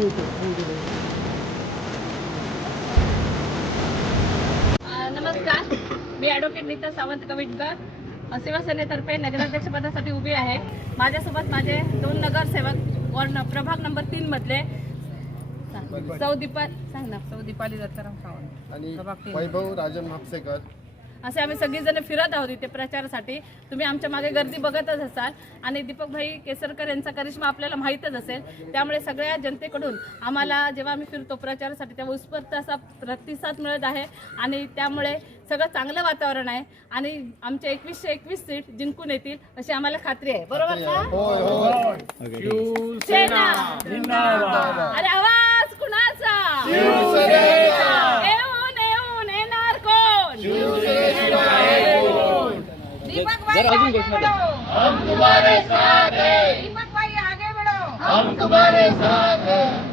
नमस्कार, मी ॲडव्होकेट नीता सावंत कविटकर शिवसेनेतर्फे नगराध्यक्ष पदासाठी उभी आहे। माझ्यासोबत माझे 2 नगरसेवक प्रभाग नंबर 3 मधले सौदीपाली दत्ताराम सावंत आणि वैभव राजन म्हापसेकर असे आम्ही सगळीजण फिरत आहोत इथे प्रचारासाठी। तुम्ही आमच्या मागे गर्दी बघतच असाल आणि दीपक भाई केसरकर यांचा करिश्मा आपल्याला माहीतच असेल। त्यामुळे सगळ्या जनतेकडून आम्हाला जेव्हा आम्ही फिरतो प्रचारासाठी तेव्हा उत्स्फूर्त असा प्रतिसाद मिळत आहे आणि त्यामुळे सगळं चांगलं वातावरण आहे आणि आमचे 2121 सीट जिंकून येतील अशी आम्हाला खात्री आहे। बरोबर ना? शिवसेना जिंदाबाद। अरे आवाज कुणाचा? शिवसेनेचा। येऊन येणार कोण? दीपक भाई आगे बढ़ो, हम तुम्हारे साथ हैं। दीपक भाई आगे बढ़ो, हम तुम्हारे साथ हैं।